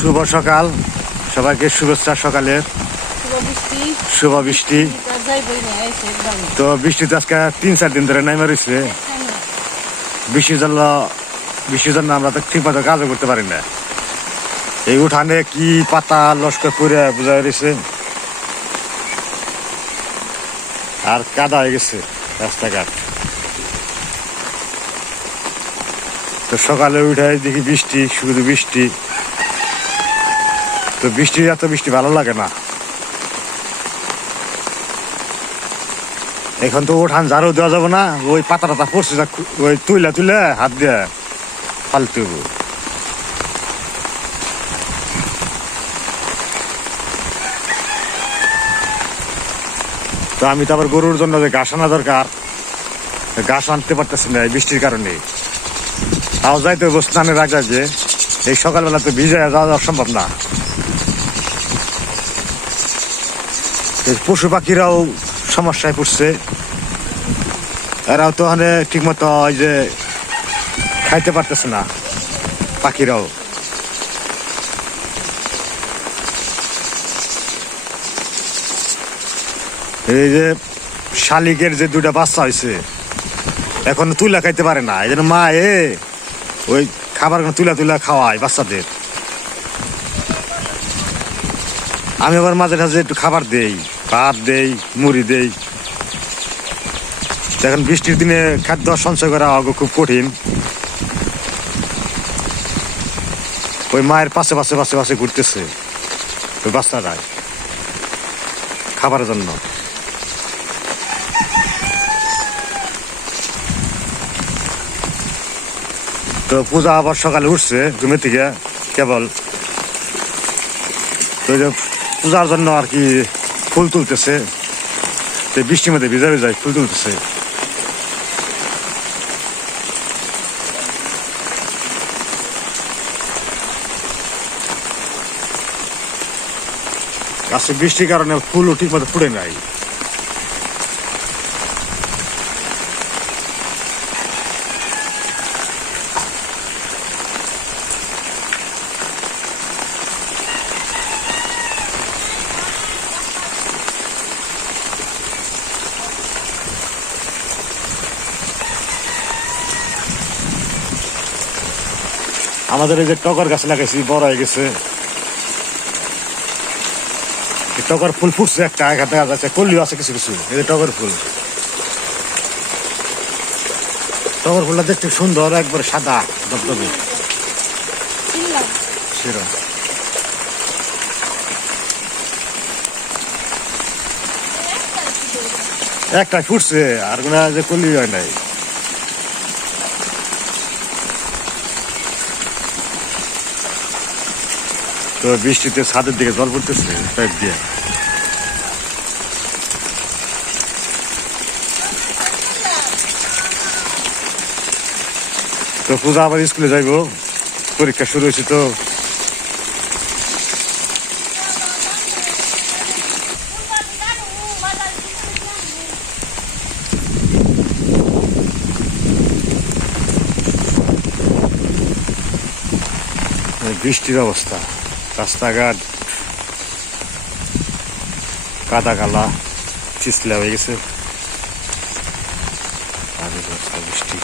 শুভ সকাল, সবাইকে শুভেচ্ছা সকালের। শুভ বৃষ্টি। তো বৃষ্টিতে আজকে 3-4 দিন ধরে নাইমা রয়েছে। বৃষ্টির জন্য আমরা তো ঠিক মতো কাজও করতে পারি না। এই উঠানে কি পাতা লস্কর করে বোঝা রয়েছে, আর কাদা হয়ে গেছে রাস্তাঘাট। তো সকালে উঠে দেখি বৃষ্টি, শুধু বৃষ্টি। তো এত বৃষ্টি ভালো লাগে না। এখন তো উঠান ঝাড়ু দেওয়া যাবে না, ওই পাতা টাতা পড়ছে, ওই তুলে হাত দিয়ে ফালতে হবে। তো আমি তো আবার গরুর জন্য যে ঘাস আনা দরকার, ঘাস আনতে পারতেছি না এই বৃষ্টির কারণে। তাও যাইতে হবে স্নানের আগে, যে এই সকালবেলা তো ভিজে যাওয়া সম্ভব না। পশু পাখিরাও সমস্যায় পড়ছে, এরাও তো ওখানে ঠিক মতো ওই যে খাইতে পারতেছে না পাখিরাও। এই যে শালিকের যে 2টা বাচ্চা হয়েছে, এখন তুলা খাইতে পারে না, এই জন্য মা ওই খাবার তুলা খাওয়ায় বাচ্চাদের। আমি আবার মাঝে মাঝে একটু খাবার দেই, ভাত দেই, মুড়ি দেই। এখন বৃষ্টির দিনে খাদ্য সঞ্চয় করা খুব কঠিন। ওই মায়ের পাশে পাশে পাশে পাশে ঘুরতেছে ওই বাচ্চাটাই খাবারের জন্য। তো পূজা আবার সকালে উঠছে ঘুমে থেকে কেবল। তো পূজার জন্য আর কি ফুল তুলতেছে, বৃষ্টির মধ্যে ভিজা ভিজায় ফুল তুলতেছে। আজকে বৃষ্টির কারণে ফুলও ঠিক মতো ফুটে নাই। আমাদের এই যে টগর গাছ লাগাইছি, বড় হয়ে গেছে। টগর ফুল ফুটছে, একটা দেখা যাচ্ছে, কলিও আছে কিছু কিছু। এই যে টগর ফুলটা দেখতে সুন্দর, একবার সাদা ধবধবে। একটা ফুটছে, আর কোন যে কলি হয় নাই। তো বৃষ্টিতে ছাদের দিকে জল পড়তেছে পাইপ দিয়ে। তো পূজা আবার স্কুলে যাইব, পরীক্ষা শুরু হয়েছে। তো বৃষ্টির অবস্থা, রাস্তাঘাট কাদা কালা চিসলা হয়ে গেছে। বৃষ্টি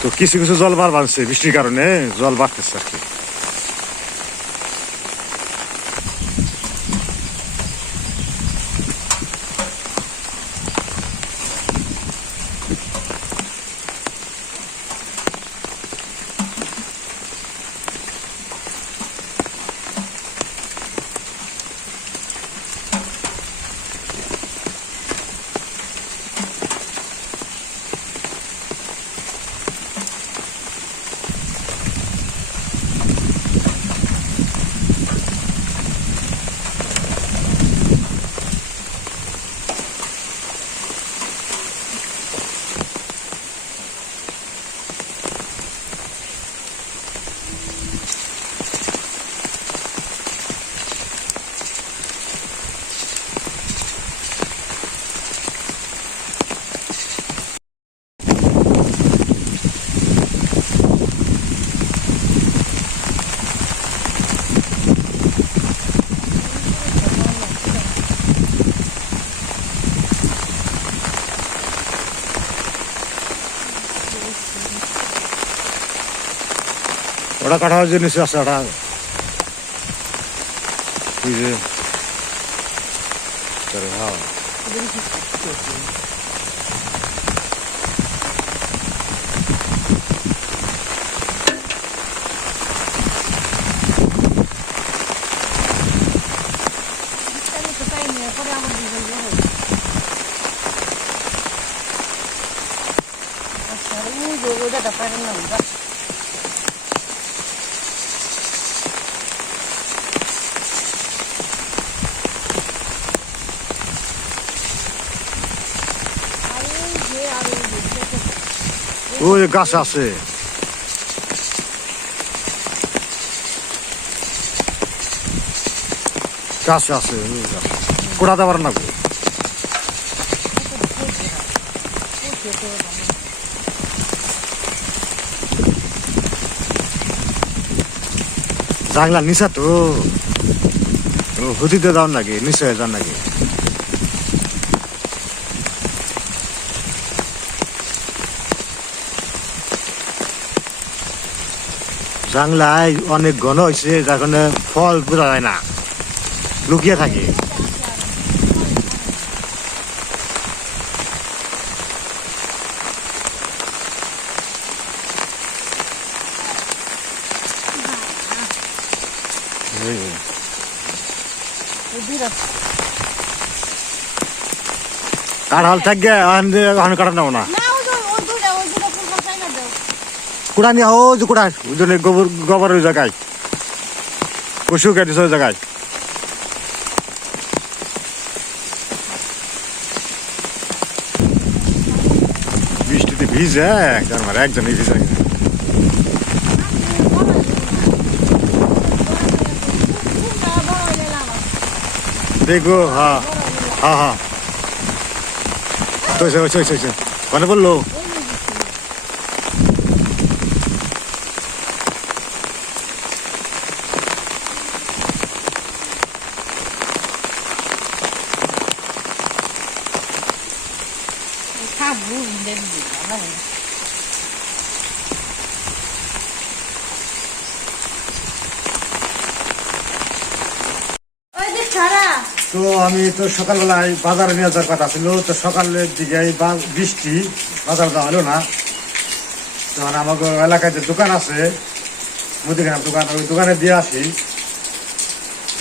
তো কিছু কিছু জল বাড়ছে, বৃষ্টির কারণে জল বাড়তেছে আর কি। ওটা কাটার জন্য নিচে আছে ওটা এই যে হ্যাঁ ওই গাছ আছে গাছ আছে কোড়াতে পারেন না জাংলা নিচা তো হুদিতে যাও নাকি নিচে যান নাকি জাংলায় অনেক ঘন হয়েছে যার কারণে ফল বোঝা যায় না লুকিয়ে থাকে কাঁঠাল থাকবে কাটা নেবো না কুড়া নিয়ে ও যে কুড়া ওই জন্য গোবর ওই জায়গায় পশু কেটেছে ওই জায়গায় বৃষ্টিতে ভিজে একজনই ভিজে দেখো হ্যাঁ হ্যাঁ হ্যাঁ মানে বললো তো আমি তো সকালবেলায় বাজারে নিয়ে যাওয়ার কথা ছিল তো সকালের দিকে বৃষ্টি বাজার যাওয়া হলো না তখন আমাকে এলাকায় যে দোকান আছে মুদিখানার দোকান ওই দোকানে দিয়ে আসি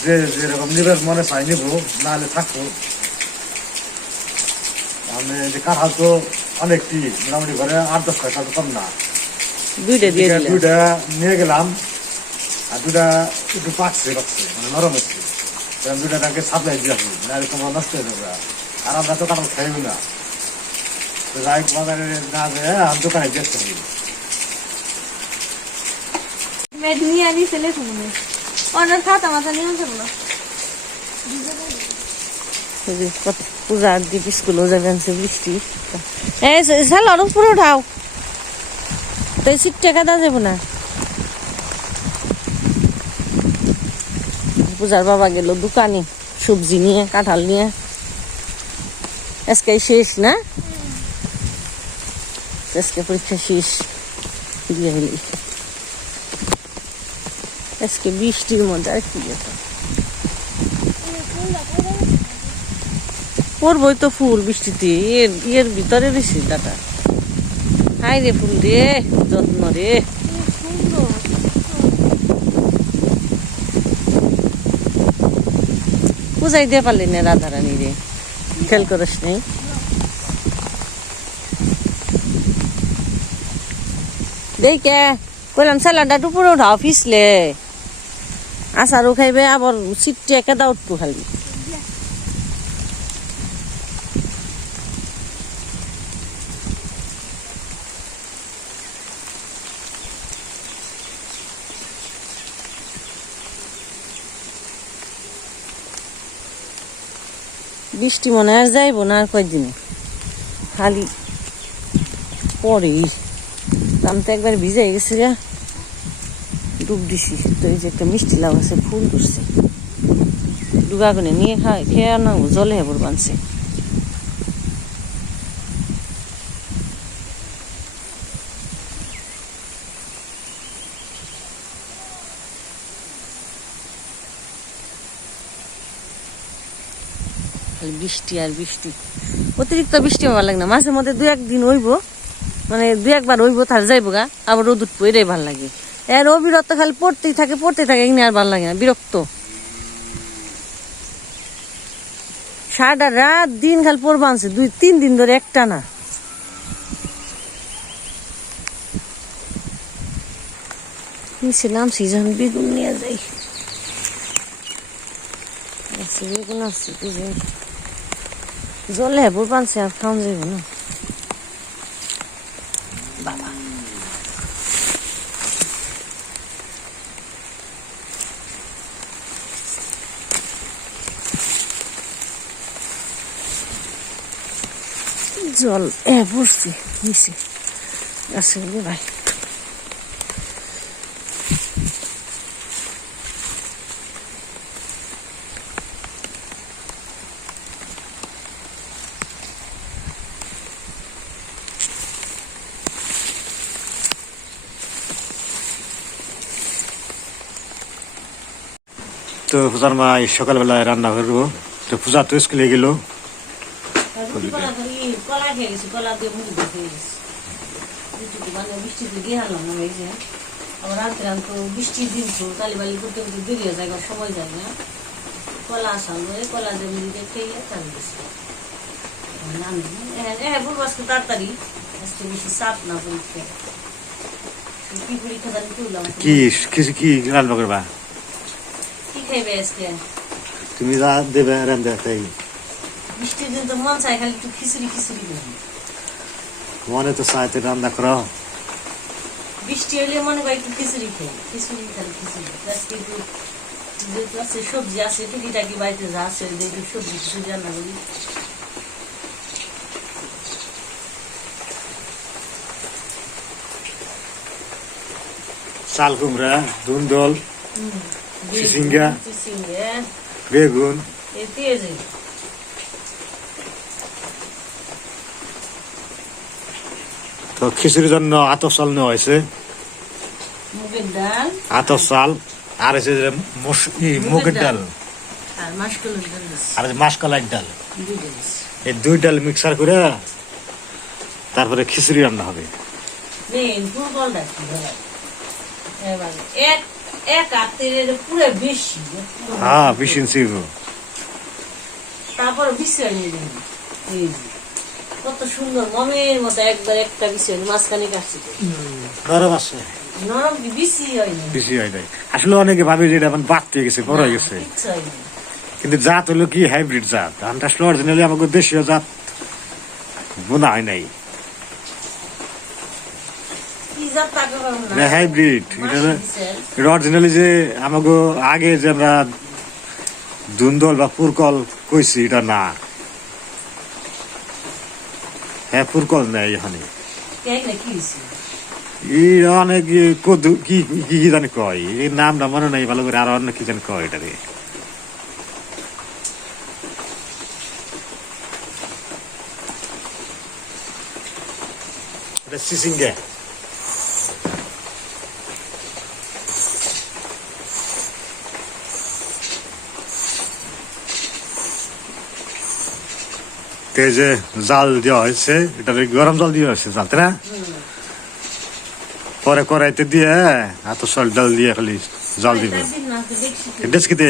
যে যেরকম নিবেশ মনে চাই নিবো নাহলে থাকবো আমি যে কাঁঠাল তো অনেকটি মোটামুটি ঘরে 8-10 টাকা কম না দুইটা নিয়ে গেলাম আর দুটা একটু পাকছে মানে নরম হচ্ছে দুটা তাকে সাপ্লাই দিয়ে আসবো নাহলে তোমার নষ্ট হয়ে যাবে আর আমরা তো কাঁঠাল খাইব না তো যাই বাজারে না যায় আর দোকানে দেখতে হবে পূজার দিকে স্কুলও যাবেন বৃষ্টি সালার উপরে উঠাও তো সিট টাকা দেওয়া যাবো না পূজার বাবা গেল দোকানে সবজি নিয়ে কাঁঠাল নিয়ে আজকে শেষ না আজকে পরীক্ষা শেষ দিয়ে হলি আজকে বৃষ্টির মধ্যে আর কি পড়বই তো ফুল বৃষ্টিতে এর ভিতরে বেশি দাদা হাই রে ফুল রে যত্ন রে পূজাই দিয়ে পারলি না রাধারানী রে খেয়াল করিস নেই দেখে কইলাম স্যালাডটা দুপুরে উঠাও ফিসলে আচারও খাইবে আবার সিটটা একেদা উঠবো খালি বৃষ্টি মনে আর যাইব না আর কয়েকদিনে খালি পরেই আমি তো একবার ভিজে গেছি রে ডুব দিছি তো এই যে একটা মিষ্টি লাউ আছে ফুল ধরছে ডুগাগুনে নিয়ে খেয়ে না জলে হেবর বানছে খালি বৃষ্টি আর বৃষ্টি, অতিরিক্ত বৃষ্টি ভালো লাগে না। মাঝে মধ্যে দু একদিন হইব, মানে দু একবার হইব তার যাইব গা, আবার রোদ উঠবো, এটাই ভালো লাগে। এর অবিরত খালি পড়তেই থাকে এখানে আর ভালো লাগে না, বিরক্ত। সারাটা রাত দিন খালি পড়বা আনছে, 2-3 দিন ধরে একটা না। নিচে নামছি যখন বেগুন নিয়ে যাই, বেগুন আসছে জলে হেবর পানছে, আর খাওয়া যাইব না বাবা। জল পড়ছি নিচে গাছে ভাই। তো পূজার মা সকালবেলায় রান্না করবো, তো পূজা তো স্কুলে গেল। কলা খেয়ে গেছি, কলা দিয়ে মুড়ি দিয়ে খেয়ে গেছি। মানে বৃষ্টিতে দিয়ে হারলাম না, এই যে আবার রাত্রে আনতো, বৃষ্টির দিন তো কালীবালি করতে করতে দেরি হয়ে যায়, সময় যায় না। কলা আসাম কলা দিয়ে মুড়ি দিয়ে খেয়ে তার গেছি। বলবো আজকে তাড়াতাড়ি, আজকে বেশি চাপ না পরীক্ষা। কি পরীক্ষা জানি করলাম, কি রান্না করবা? কি খাইবে আজকে? তুমি যা দেবে রান্না তাই। বৃষ্টির দিন তো মন চাই খালি একটু খিচুড়ি খিচুড়ি দেবে। মনে তো চাইতে রান্না করো। বৃষ্টি হলে মনে হয় একটু খিচুড়ি খাই, খিচুড়ি খালি খিচুড়ি। আজকে একটু যেহেতু আছে সবজি আছে, টুকিটাকি বাড়িতে যা আছে একটু সবজি খিচুড়ি রান্না করি। চাল কুমড়া, ধুন্দল, চিচিঙ্গা, বেগুন, তো খিচুড়ির জন্য আতপ চাল নেওয়া হয়েছে, আতপ চাল, আর হচ্ছে মুগের ডাল আর মাসকলাইয়ের ডাল, এই 2 ডাল মিক্সার করে তারপরে খিচুড়ি রান্না হবে। হ্যাঁ 20 ইঞ্চি। তারপর বিষয় কত সুন্দর মমের মতো একবার একটা বিষয় মাঝখানে কাটছি, নরম আছে, নরম কি বেশি হয়নি, বেশি হয় নাই। আসলে অনেকে ভাবে যে এটা মানে বাড়তে গেছে, বড় হয়ে গেছে, কিন্তু জাত হলো কি হাইব্রিড জাত। ধানটা আসলে অরিজিনালি আমাকে দেশীয় জাত বোনা হয় নাই, হাইব্রিড। এটা অরিজিনালি যে আমাকে আগে যে আমরা ধুন্দল বা পুরকল কইছি, এটা না। হ্যাঁ পুরকল নেই এখানে, অনেক কদু কি কি জানি কয়, এই নামটা মনে নাই ভালো করে, আর অনেক কি জানি কয় এটারে। এটা চিচিঙ্গা। যে জাল দেওয়া হয়েছে, এটা গরম জল দিয়ে হয়েছে জাল, তাই না? পরে কড়াইতে দিয়ে এত সল ডাল দিয়ে খালি জল দিবে ডেস্কিতে।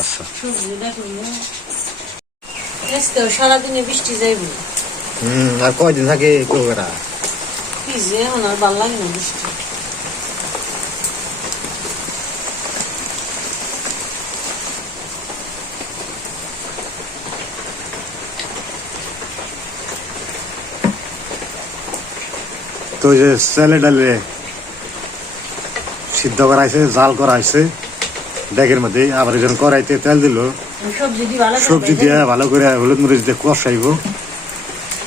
আচ্ছা সারাদিনে বৃষ্টি যাইব, আর কয়দিন থাকে কোরা কি যে এখন আর ভালো লাগে না বৃষ্টি। তো যে ছেলে ডালে সিদ্ধ করা হয়েছে, জাল করা হয়েছে ব্যাগের মধ্যে, আবার যখন কড়াইতে তেল দিল, সবজি দিয়ে ভালো করে হলুদ মরিচ দিয়ে কষাইব,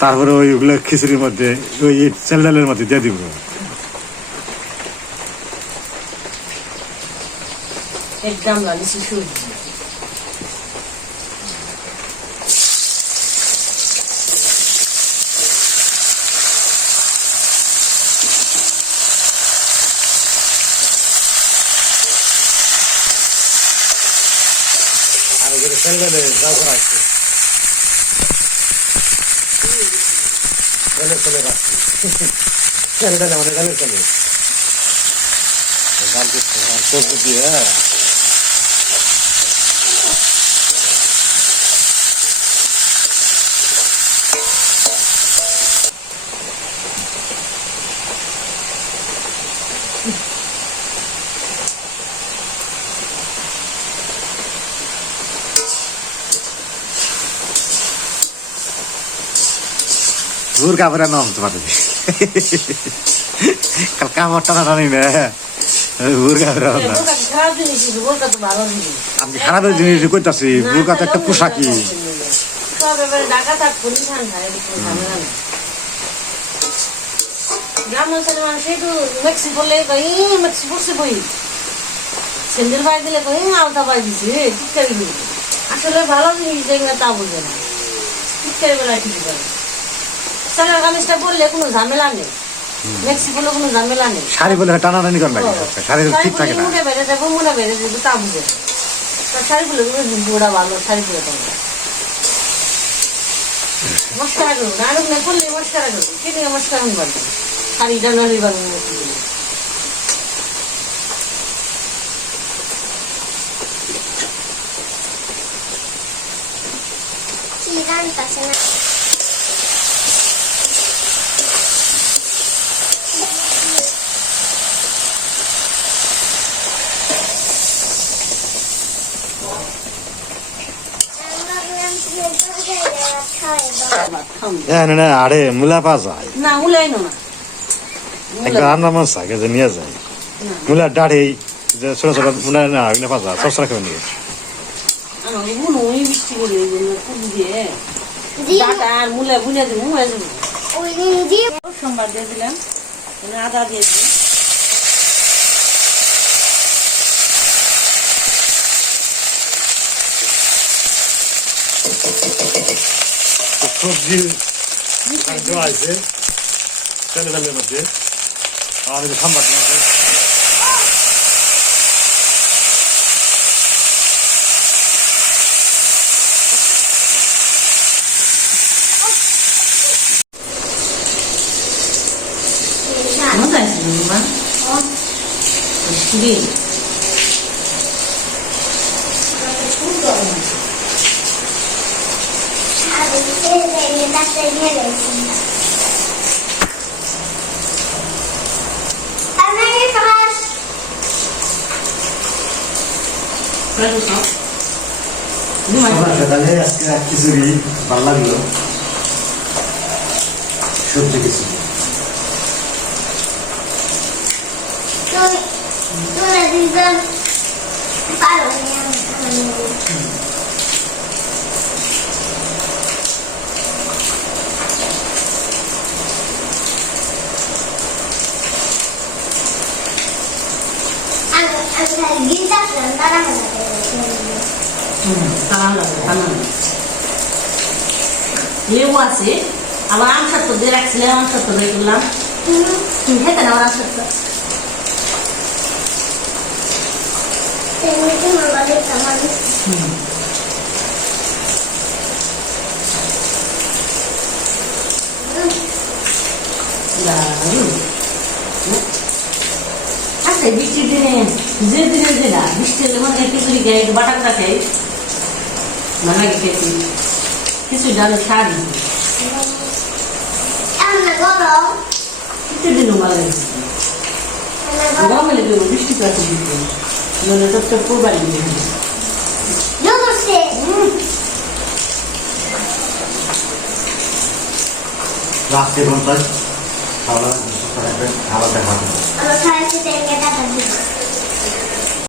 তারপরে ওইগুলো খিচুড়ির মধ্যে ওই ছেলে ডালের মধ্যে দিয়ে দিব। একদম লাগিয়েছি সবজি, ছেলে যাও করে আসছে ছেলে রাখছি ছেলে মানে ছেলে জাল দিচ্ছে সবজি দিয়ে ঘুর কাপড়ে নাম তো পারে কাল কামড় টানা টানি না ঘুর কাপড়ে আমি খারাপ জিনিস করতেছি বুরকা তো একটা পোশাকি সেন্ডেল পাই দিলে কই আলতা পাই দিছে আসলে ভালো জিনিস দেখলে তা বুঝে না টিটকারি বেলা ঠিক করে সালোয়ার কামিজটা বললে কোনো ঝামেলা নেই মেক্সি বলে কোনো ঝামেলা নেই শাড়ি বলে টানাটানি কর লাগে শাড়ি ঠিক থাকে না মনে বেড়ে যাবো মনে বেড়ে যাবো তা বুঝে শাড়ি বলে বুড়া ভালো শাড়ি পরে পাবো মস্কারা করবো না আরো করলে মস্কারা করবো কে নিয়ে মস্কারা বাড়বো শাড়িটা নড়ি বাড়বো না আরে মুলা পা যায় না উলাইনো না একবার আমরা মন সাকে যে নিয়ে যায় মুলা দাড়ি যে ছোট ছোট মুলা না ওগুলো পা যায় সবসময় খেয়ে নিয়ে আমার বুনো ওই বৃষ্টি করে কুড়ি দিয়ে ডাটা আর মুলা বুনিয়া দিব হয়ে যাবে সোমবার দিয়ে দিলাম আদা দিয়ে দিই সবজি আছে ছেলেদের মধ্যে আর সাম্বার আছে মজা আছে বাবা খুবই সকালে আজকে খিচুড়ি ভালো লাগলো সবজি খিচুড়ি লেবু আছে আবার আম সত্য দিয়ে রাখছিলাম আম সত্য দিয়ে করলাম তুমি খেতে না আম সত্য আচ্ছা বৃষ্টির দিনে যে দিনে যেটা বৃষ্টির যখন একটু করে গায়ে একটু বাটা কাটা খাই মানে খেতে কিছু জানো সার শীতের দিনও ভালো লাগছে গরমে লেগে বৃষ্টি তো আছে নইলে তো কোরবানি রাত্রে ঘন্টায় খাওয়া দাওয়া দেখা